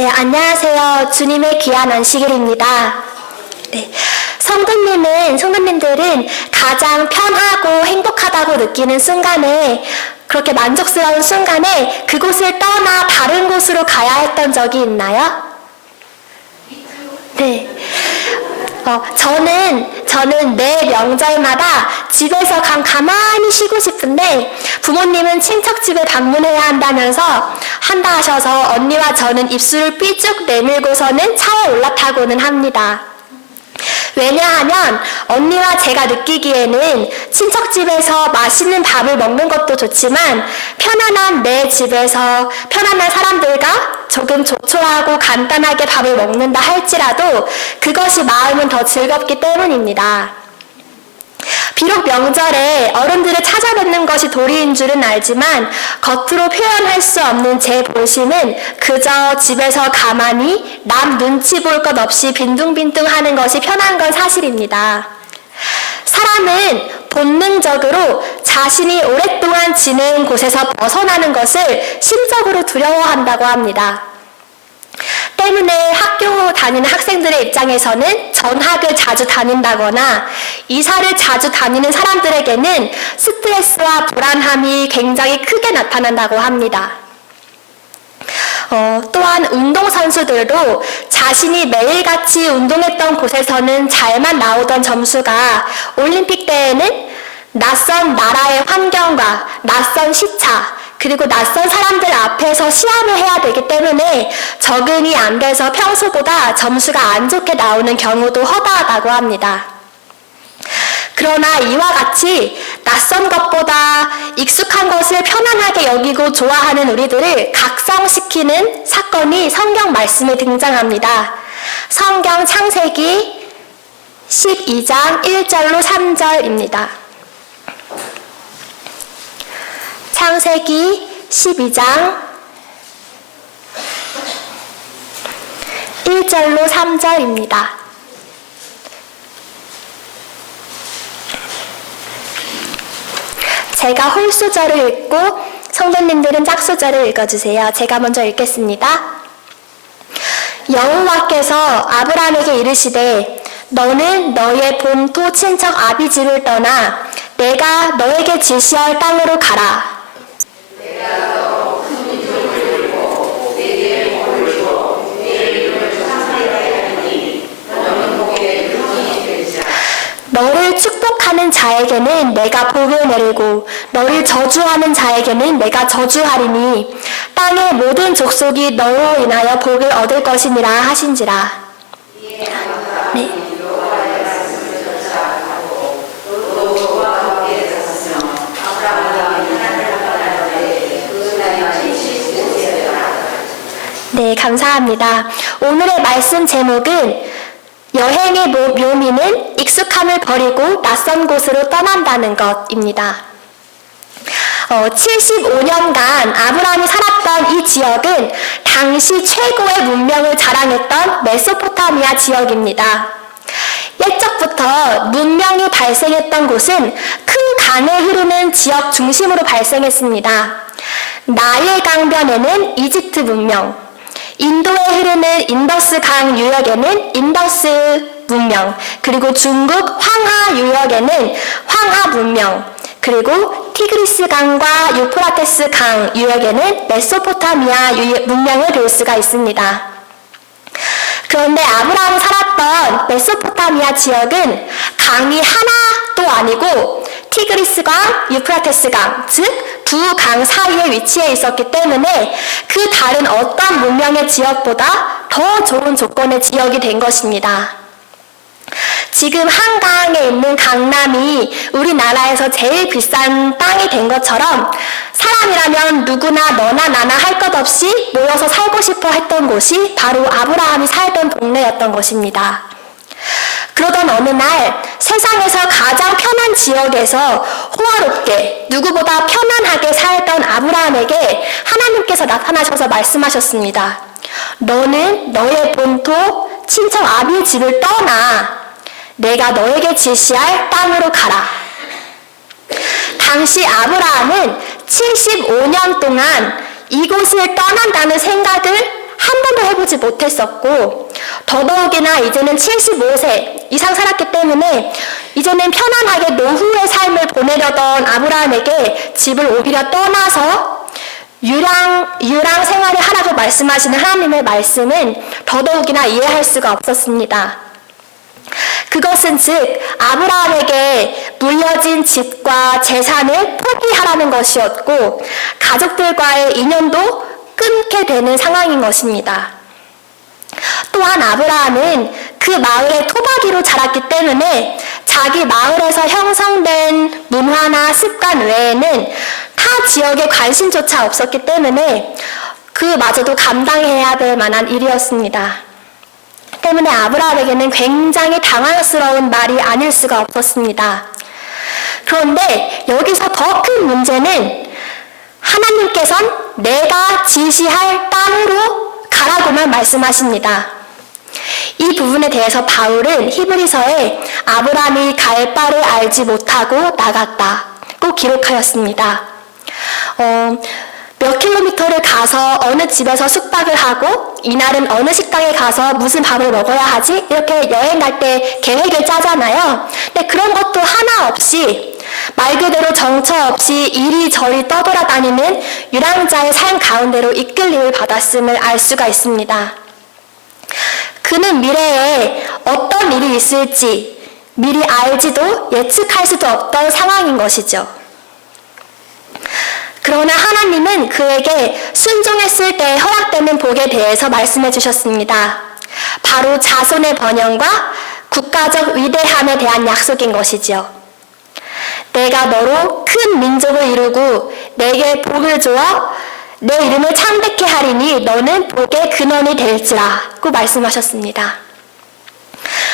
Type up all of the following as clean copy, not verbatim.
네, 안녕하세요. 주님의 귀한 안식일입니다. 네, 성도님들은 가장 편하고 행복하다고 느끼는 순간에, 그렇게 만족스러운 순간에 그곳을 떠나 다른 곳으로 가야 했던 적이 있나요? 네. 저는 매 명절마다 집에서 가만히 쉬고 싶은데 부모님은 친척집에 방문해야 한다 하셔서 언니와 저는 입술을 삐쭉 내밀고서는 차에 올라타고는 합니다. 왜냐하면 언니와 제가 느끼기에는 친척집에서 맛있는 밥을 먹는 것도 좋지만 편안한 내 집에서 편안한 사람들과 조금 조촐하고 간단하게 밥을 먹는다 할지라도 그것이 마음은 더 즐겁기 때문입니다. 비록 명절에 어른들을 찾아뵙는 것이 도리인 줄은 알지만 겉으로 표현할 수 없는 제 본심은 그저 집에서 가만히 남 눈치 볼 것 없이 빈둥빈둥 하는 것이 편한 건 사실입니다. 사람은 본능적으로 자신이 오랫동안 지낸 곳에서 벗어나는 것을 심적으로 두려워한다고 합니다. 때문에 학교 다니는 학생들의 입장에서는 전학을 자주 다닌다거나 이사를 자주 다니는 사람들에게는 스트레스와 불안함이 굉장히 크게 나타난다고 합니다. 또한 운동선수들도 자신이 매일같이 운동했던 곳에서는 잘만 나오던 점수가 올림픽 때에는 낯선 나라의 환경과 낯선 시차, 그리고 낯선 사람들 앞에서 시합을 해야 되기 때문에 적응이 안 돼서 평소보다 점수가 안 좋게 나오는 경우도 허다하다고 합니다. 그러나 이와 같이 낯선 것보다 익숙한 것을 편안하게 여기고 좋아하는 우리들을 각성시키는 사건이 성경 말씀에 등장합니다. 성경 창세기 12장 1절로 3절입니다. 창세기 12장 1절로 3절입니다. 제가 홀수절을 읽고 성도님들은 짝수절을 읽어주세요. 제가 먼저 읽겠습니다. 여호와께서 아브라함에게 이르시되 너는 너의 본토 친척 아비 집을 떠나 내가 너에게 지시할 땅으로 가라. 너를 축복하는 자에게는 내가 복을 내리고 너를 저주하는 자에게는 내가 저주하리니 땅의 모든 족속이 너로 인하여 복을 얻을 것이니라 하신지라. 네. 네, 감사합니다. 오늘의 말씀 제목은 여행의 묘미는 익숙함을 버리고 낯선 곳으로 떠난다는 것입니다. 75년간 아브라함이 살았던 이 지역은 당시 최고의 문명을 자랑했던 메소포타미아 지역입니다. 옛적부터 문명이 발생했던 곳은 큰 강을 흐르는 지역 중심으로 발생했습니다. 나일 강변에는 이집트 문명, 인도에 흐르는 인더스 강 유역에는 인더스 문명, 그리고 중국 황하 유역에는 황하 문명, 그리고 티그리스 강과 유프라테스 강 유역에는 메소포타미아 문명을 볼 수가 있습니다. 그런데 아브라함이 살았던 메소포타미아 지역은 강이 하나도 아니고 티그리스 강, 유프라테스 강, 즉 두 강 사이에 위치해 있었기 때문에 그 다른 어떤 문명의 지역보다 더 좋은 조건의 지역이 된 것입니다. 지금 한강에 있는 강남이 우리나라에서 제일 비싼 땅이 된 것처럼 사람이라면 누구나 너나 나나 할 것 없이 모여서 살고 싶어 했던 곳이 바로 아브라함이 살던 동네였던 것입니다. 그러던 어느 날 세상에서 가장 편한 지역에서 호화롭게 누구보다 편안하게 살던 아브라함에게 하나님께서 나타나셔서 말씀하셨습니다. 너는 너의 본토 친척 아비의 집을 떠나 내가 너에게 지시할 땅으로 가라. 당시 아브라함은 75년 동안 이곳을 떠난다는 생각을 한 번도 해보지 못했었고, 더더욱이나 이제는 75세 이상 살았기 때문에 이제는 편안하게 노후의 삶을 보내려던 아브라함에게 집을 오히려 떠나서 유랑 생활을 하라고 말씀하시는 하나님의 말씀은 더더욱이나 이해할 수가 없었습니다. 그것은 즉 아브라함에게 물려진 집과 재산을 포기하라는 것이었고, 가족들과의 인연도 끊게 되는 상황인 것입니다. 또한 아브라함은 그 마을의 토박이로 자랐기 때문에 자기 마을에서 형성된 문화나 습관 외에는 타 지역에 관심조차 없었기 때문에 그마저도 감당해야 될 만한 일이었습니다. 때문에 아브라함에게는 굉장히 당황스러운 말이 아닐 수가 없었습니다. 그런데 여기서 더 큰 문제는 하나님께서는 내가 지시할 땅으로 가라고만 말씀하십니다. 이 부분에 대해서 바울은 히브리서에 아브라함이 갈 바를 알지 못하고 나갔다고 기록하였습니다. 몇 킬로미터를 가서 어느 집에서 숙박을 하고 이날은 어느 식당에 가서 무슨 밥을 먹어야 하지? 이렇게 여행 갈 때 계획을 짜잖아요. 근데 그런 것도 하나 없이 말 그대로 정처 없이 이리저리 떠돌아다니는 유랑자의 삶 가운데로 이끌림을 받았음을 알 수가 있습니다. 그는 미래에 어떤 일이 있을지 미리 알지도 예측할 수도 없던 상황인 것이죠. 그러나 하나님은 그에게 순종했을 때 허락되는 복에 대해서 말씀해 주셨습니다. 바로 자손의 번영과 국가적 위대함에 대한 약속인 것이지요. 내가 너로 큰 민족을 이루고 내게 복을 주어 내 이름을 창대케 하리니 너는 복의 근원이 될지라고 말씀하셨습니다.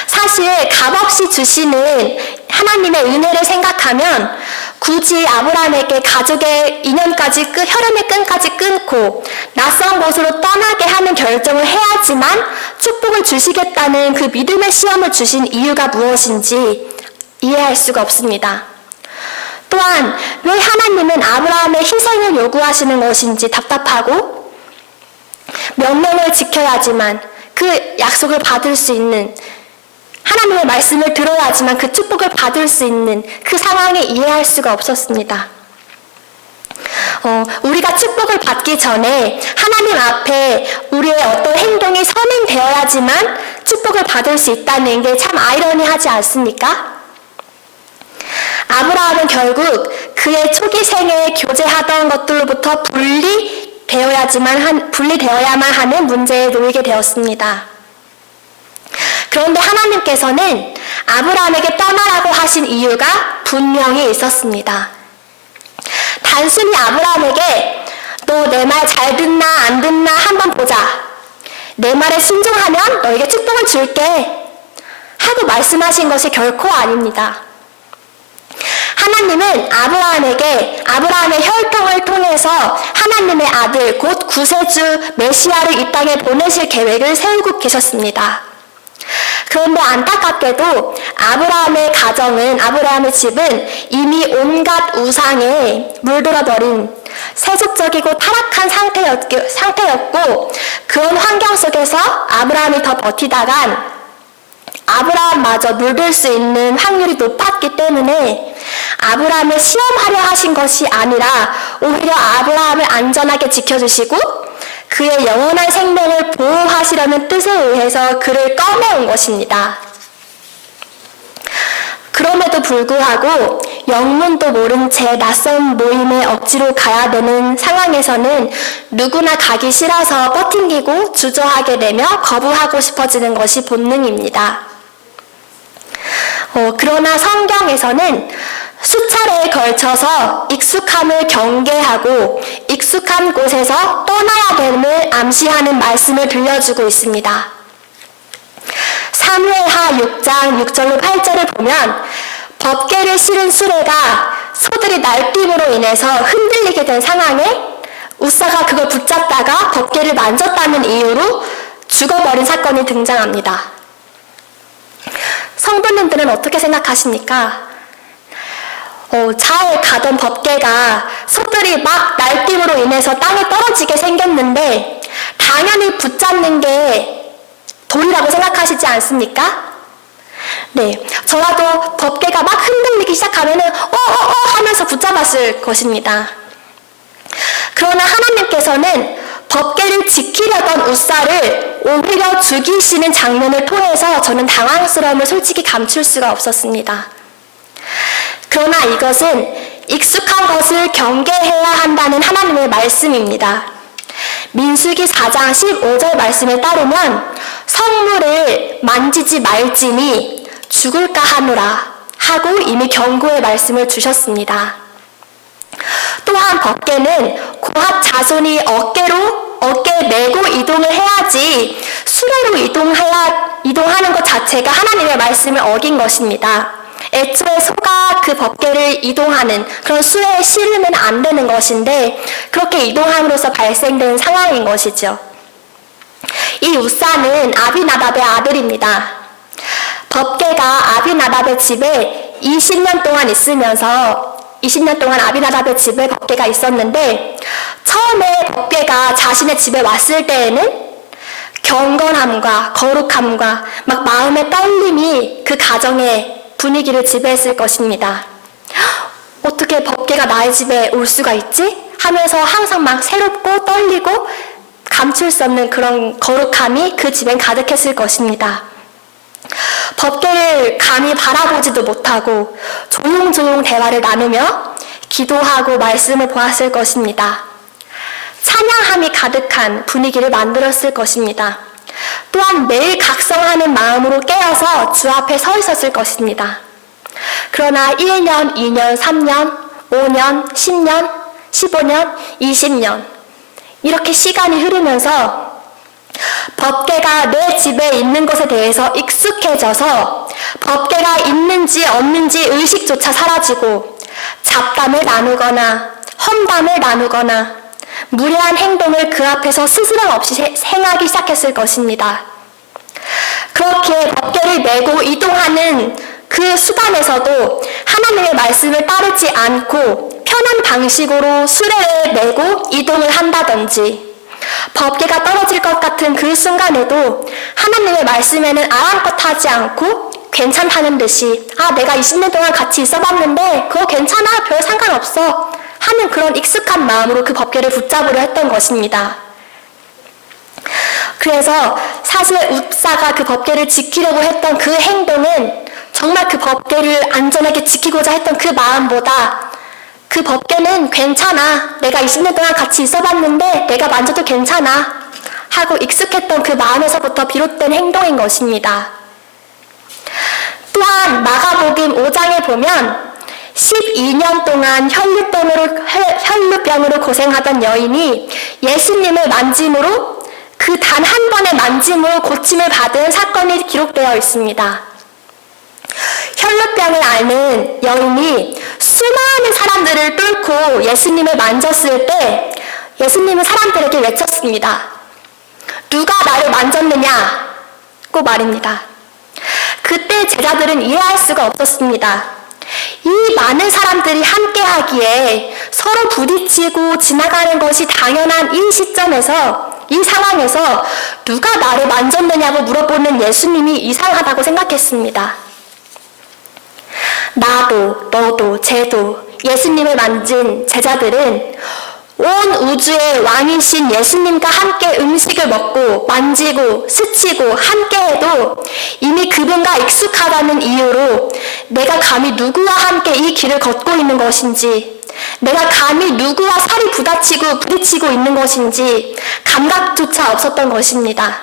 사실 값없이 주시는 하나님의 은혜를 생각하면 굳이 아브라함에게 가족의 인연까지 혈연의 끈까지 끊고 낯선 곳으로 떠나게 하는 결정을 해야지만 축복을 주시겠다는 그 믿음의 시험을 주신 이유가 무엇인지 이해할 수가 없습니다. 또한 왜 하나님은 아브라함의 희생을 요구하시는 것인지 답답하고 명령을 지켜야지만 그 약속을 받을 수 있는, 하나님의 말씀을 들어야지만 그 축복을 받을 수 있는 그 상황에 이해할 수가 없었습니다. 우리가 축복을 받기 전에 하나님 앞에 우리의 어떤 행동이 선행되어야지만 축복을 받을 수 있다는 게 참 아이러니하지 않습니까? 아브라함은 결국 그의 초기 생에 교제하던 것들로부터 분리되어야만 하는 문제에 놓이게 되었습니다. 그런데 하나님께서는 아브라함에게 떠나라고 하신 이유가 분명히 있었습니다. 단순히 아브라함에게 너 내 말 잘 듣나 안 듣나 한번 보자. 내 말에 순종하면 너에게 축복을 줄게. 하고 말씀하신 것이 결코 아닙니다. 하나님은 아브라함의 혈통을 통해서 하나님의 아들 곧 구세주 메시아를 이 땅에 보내실 계획을 세우고 계셨습니다. 그런데 안타깝게도 아브라함의 집은 이미 온갖 우상에 물들어버린 세속적이고 타락한 상태였고 그런 환경 속에서 아브라함이 더 버티다간 아브라함마저 물들 수 있는 확률이 높았기 때문에 아브라함을 시험하려 하신 것이 아니라 오히려 아브라함을 안전하게 지켜주시고 그의 영원한 생명을 보호하시려는 뜻에 의해서 그를 꺼내온 것입니다. 그럼에도 불구하고 영문도 모른 채 낯선 모임에 억지로 가야 되는 상황에서는 누구나 가기 싫어서 버팅기고 주저하게 되며 거부하고 싶어지는 것이 본능입니다. 그러나 성경에서는 수차례에 걸쳐서 익숙함을 경계하고 익숙한 곳에서 떠나야 됨을 암시하는 말씀을 들려주고 있습니다. 사무엘하 6장 6절로 8절을 보면 법궤를 실은 수레가 소들이 날뛰므로 인해서 흔들리게 된 상황에 우사가 그걸 붙잡다가 법궤를 만졌다는 이유로 죽어버린 사건이 등장합니다. 성도님들은 어떻게 생각하십니까? 잘 가던 법궤가 소들이 막 날뛰므로 인해서 땅에 떨어지게 생겼는데 다 당연히 붙잡는 게 도리라고 생각하시지 않습니까? 네, 저라도 법궤가 막 흔들리기 시작하면은 하면서 붙잡았을 것입니다. 그러나 하나님께서는 법궤를 지키려던 웃사를 오히려 죽이시는 장면을 통해서 저는 당황스러움을 솔직히 감출 수가 없었습니다. 그러나 이것은 익숙한 것을 경계해야 한다는 하나님의 말씀입니다. 민수기 4장 15절 말씀에 따르면 성물을 만지지 말지니 죽을까 하노라 하고 이미 경고의 말씀을 주셨습니다. 또한 법궤는 고핫 자손이 어깨에 메고 이동을 해야지 수레로 이동하는 것 자체가 하나님의 말씀을 어긴 것입니다. 애초에 소가 그 법궤를 이동하는 그런 수레에 실으면 안 되는 것인데 그렇게 이동함으로써 발생된 상황인 것이죠. 이 웃사는 아비나답의 아들입니다. 법궤가 아비나답의 집에 20년 동안 있으면서 20년 동안 아비나답의 집에 법궤가 있었는데 처음에 법궤가 자신의 집에 왔을 때에는 경건함과 거룩함과 막 마음의 떨림이 그 가정의 분위기를 지배했을 것입니다. 어떻게 법궤가 나의 집에 올 수가 있지? 하면서 항상 막 새롭고 떨리고 감출 수 없는 그런 거룩함이 그 집엔 가득했을 것입니다. 법궤를 감히 바라보지도 못하고 조용조용 대화를 나누며 기도하고 말씀을 보았을 것입니다. 찬양함이 가득한 분위기를 만들었을 것입니다. 또한 매일 각성하는 마음으로 깨어서 주 앞에 서 있었을 것입니다. 그러나 1년, 2년, 3년, 5년, 10년, 15년, 20년 이렇게 시간이 흐르면서 법궤가 내 집에 있는 것에 대해서 익숙해져서 법궤가 있는지 없는지 의식조차 사라지고 잡담을 나누거나 험담을 나누거나 무례한 행동을 그 앞에서 스스럼 없이 행하기 시작했을 것입니다. 그렇게 법궤를 메고 이동하는 그 수단에서도 하나님의 말씀을 따르지 않고 편한 방식으로 수레를 메고 이동을 한다든지 법궤가 떨어질 것 같은 그 순간에도 하나님의 말씀에는 아랑곳하지 않고 괜찮다는 듯이 내가 20년 동안 같이 있어봤는데 그거 괜찮아, 별 상관없어 하는 그런 익숙한 마음으로 그 법궤를 붙잡으려 했던 것입니다. 그래서 사실 웃사가 그 법궤를 지키려고 했던 그 행동은 정말 그 법궤를 안전하게 지키고자 했던 그 마음보다 그 법궤는 괜찮아, 내가 20년 동안 같이 있어봤는데 내가 만져도 괜찮아 하고 익숙했던 그 마음에서부터 비롯된 행동인 것입니다. 또한 마가복음 5장에 보면 12년 동안 혈루병으로 고생하던 여인이 예수님을 만짐으로 그 단 한 번의 만짐으로 고침을 받은 사건이 기록되어 있습니다. 혈루병을 앓는 여인이 수많은 사람들을 뚫고 예수님을 만졌을 때 예수님은 사람들에게 외쳤습니다. 누가 나를 만졌느냐고 말입니다. 그때 제자들은 이해할 수가 없었습니다. 이 많은 사람들이 함께하기에 서로 부딪히고 지나가는 것이 당연한 이 시점에서 이 상황에서 누가 나를 만졌느냐고 물어보는 예수님이 이상하다고 생각했습니다. 나도 너도 쟤도 예수님을 만진 제자들은 온 우주의 왕이신 예수님과 함께 음식을 먹고 만지고 스치고 함께해도 이미 그분과 익숙하다는 이유로 내가 감히 누구와 함께 이 길을 걷고 있는 것인지 내가 감히 누구와 살이 부딪히고 있는 것인지 감각조차 없었던 것입니다.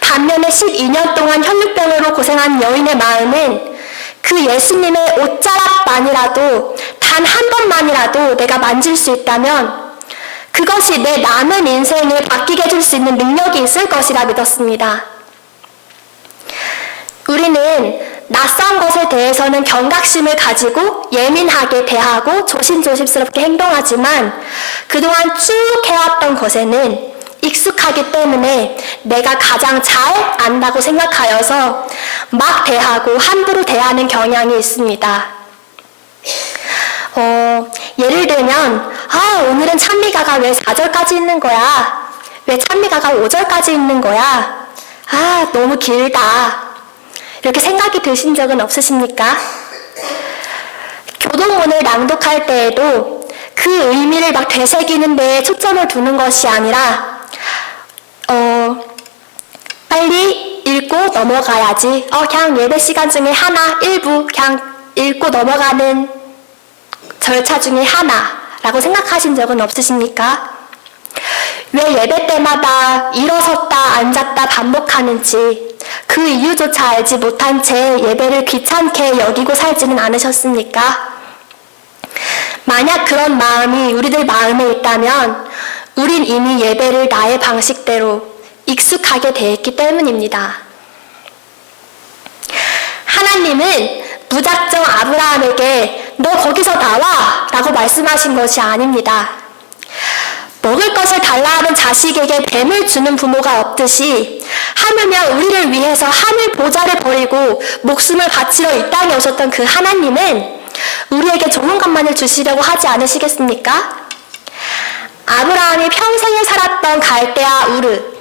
반면에 12년 동안 혈루병으로 고생한 여인의 마음은 그 예수님의 옷자락만이라도 단 한 번만이라도 내가 만질 수 있다면 그것이 내 남은 인생을 바뀌게 해줄 수 있는 능력이 있을 것이라 믿었습니다. 우리는 낯선 것에 대해서는 경각심을 가지고 예민하게 대하고 조심스럽게 행동하지만 그동안 쭉 해왔던 것에는 익숙하기 때문에 내가 가장 잘 안다고 생각하여서 막 대하고 함부로 대하는 경향이 있습니다. 예를 들면 오늘은 찬미가가 왜 4절까지 있는 거야? 왜 찬미가가 5절까지 있는 거야? 아, 너무 길다. 이렇게 생각이 드신 적은 없으십니까? 교동문을 낭독할 때에도 그 의미를 막 되새기는 데에 초점을 두는 것이 아니라 빨리 읽고 넘어가야지. 그냥 예배 시간 중에 하나, 일부 그냥 읽고 넘어가는 절차 중에 하나라고 생각하신 적은 없으십니까? 왜 예배 때마다 일어섰다 앉았다 반복하는지 그 이유조차 알지 못한 채 예배를 귀찮게 여기고 살지는 않으셨습니까? 만약 그런 마음이 우리들 마음에 있다면 우린 이미 예배를 나의 방식대로 익숙하게 돼 있기 때문입니다. 하나님은 무작정 아브라함에게 너 거기서 나와! 라고 말씀하신 것이 아닙니다. 먹을 것을 달라 하는 자식에게 뱀을 주는 부모가 없듯이 하물며 우리를 위해서 하늘 보좌를 버리고 목숨을 바치러 이 땅에 오셨던 그 하나님은 우리에게 좋은 것만을 주시려고 하지 않으시겠습니까? 아브라함이 평생을 살았던 갈대아 우르,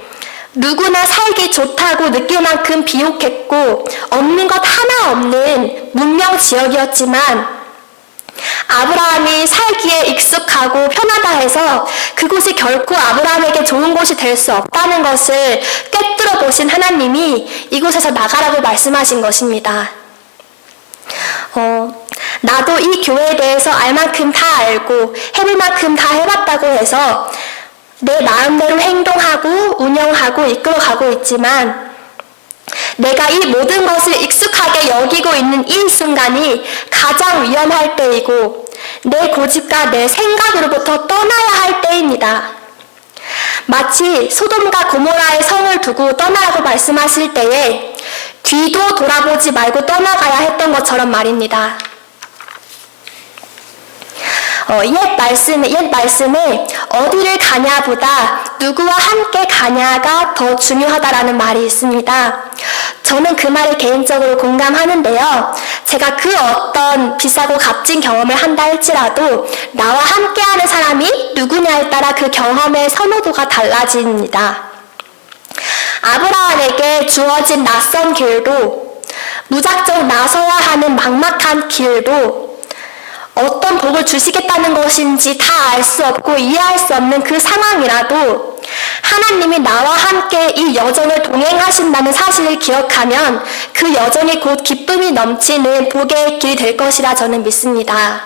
누구나 살기 좋다고 느낄 만큼 비옥했고 없는 것 하나 없는 문명 지역이었지만 아브라함이 살기에 익숙하고 편하다 해서 그곳이 결코 아브라함에게 좋은 곳이 될 수 없다는 것을 꿰뚫어 보신 하나님이 이곳에서 나가라고 말씀하신 것입니다. 나도 이 교회에 대해서 알 만큼 다 알고 해볼 만큼 다 해봤다고 해서 내 마음대로 행동하고 운영하고 이끌어가고 있지만 내가 이 모든 것을 익숙하게 여기고 있는 이 순간이 가장 위험할 때이고 내 고집과 내 생각으로부터 떠나야 할 때입니다. 마치 소돔과 고모라의 성을 두고 떠나라고 말씀하실 때에 뒤도 돌아보지 말고 떠나가야 했던 것처럼 말입니다. 옛 말씀에 어디를 가냐보다 누구와 함께 가냐가 더 중요하다라는 말이 있습니다. 저는 그 말에 개인적으로 공감하는데요. 제가 그 어떤 비싸고 값진 경험을 한다 할지라도 나와 함께하는 사람이 누구냐에 따라 그 경험의 선호도가 달라집니다. 아브라함에게 주어진 낯선 길도 무작정 나서야 하는 막막한 길도 어떤 복을 주시겠다는 것인지 다 알 수 없고 이해할 수 없는 그 상황이라도 하나님이 나와 함께 이 여정을 동행하신다는 사실을 기억하면 그 여정이 곧 기쁨이 넘치는 복의 길이 될 것이라 저는 믿습니다.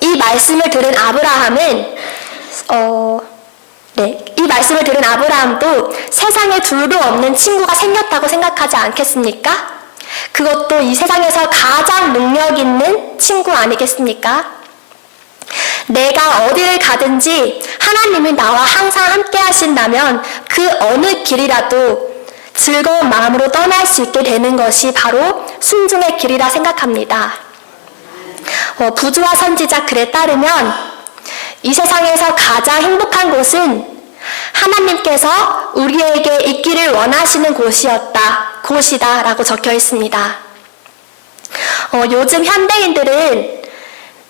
이 말씀을 들은 아브라함도 세상에 둘도 없는 친구가 생겼다고 생각하지 않겠습니까? 그것도 이 세상에서 가장 능력 있는 친구 아니겠습니까? 내가 어디를 가든지 하나님이 나와 항상 함께 하신다면 그 어느 길이라도 즐거운 마음으로 떠날 수 있게 되는 것이 바로 순종의 길이라 생각합니다. 부조와 선지자 글에 따르면 이 세상에서 가장 행복한 곳은 하나님께서 우리에게 있기를 원하시는 곳이다 라고 적혀 있습니다. 요즘 현대인들은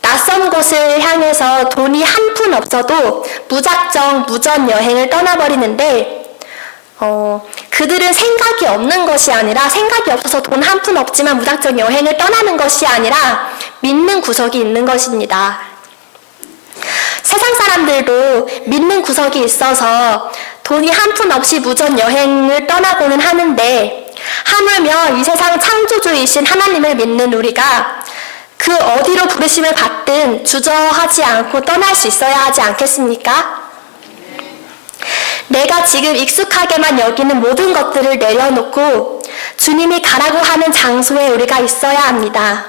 낯선 곳을 향해서 돈이 한 푼 없어도 무작정 무전 여행을 떠나버리는데 그들은 생각이 없는 것이 아니라 생각이 없어서 돈 한 푼 없지만 무작정 여행을 떠나는 것이 아니라 믿는 구석이 있는 것입니다. 세상 사람들도 믿는 구석이 있어서 돈이 한 푼 없이 무전 여행을 떠나고는 하는데 하물며 이 세상 창조주이신 하나님을 믿는 우리가 그 어디로 부르심을 받든 주저하지 않고 떠날 수 있어야 하지 않겠습니까? 내가 지금 익숙하게만 여기는 모든 것들을 내려놓고 주님이 가라고 하는 장소에 우리가 있어야 합니다.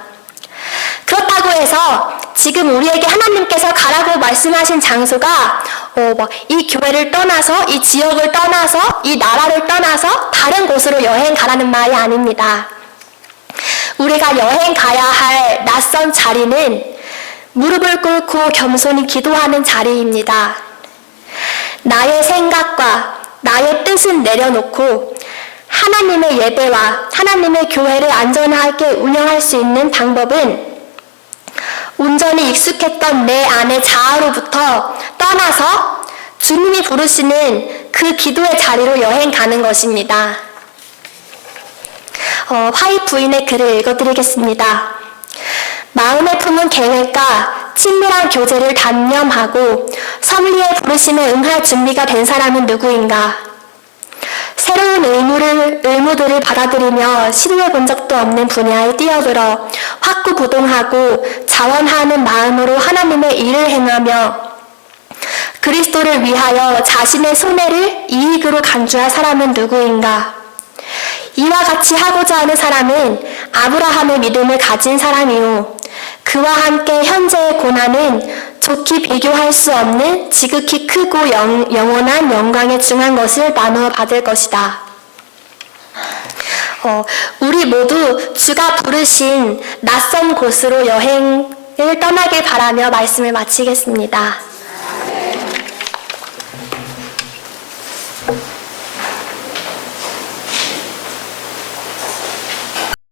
그렇다고 해서 지금 우리에게 하나님께서 가라고 말씀하신 장소가 이 교회를 떠나서 이 지역을 떠나서 이 나라를 떠나서 다른 곳으로 여행 가라는 말이 아닙니다. 우리가 여행 가야 할 낯선 자리는 무릎을 꿇고 겸손히 기도하는 자리입니다. 나의 생각과 나의 뜻은 내려놓고 하나님의 예배와 하나님의 교회를 안전하게 운영할 수 있는 방법은 온전히 익숙했던 내 안의 자아로부터 떠나서 주님이 부르시는 그 기도의 자리로 여행 가는 것입니다. 화이 부인의 글을 읽어드리겠습니다. 마음에 품은 계획과 친밀한 교제를 단념하고 섭리의 부르심에 응할 준비가 된 사람은 누구인가? 새로운 의무들을 받아들이며 시도해 본 적도 없는 분야에 뛰어들어 확구부동하고 자원하는 마음으로 하나님의 일을 행하며 그리스도를 위하여 자신의 손해를 이익으로 간주할 사람은 누구인가? 이와 같이 하고자 하는 사람은 아브라함의 믿음을 가진 사람이요. 그와 함께 현재의 고난은 좋게 비교할 수 없는 지극히 크고 영원한 영광에 중한 것을 나누어 받을 것이다. 우리 모두 주가 부르신 낯선 곳으로 여행을 떠나길 바라며 말씀을 마치겠습니다.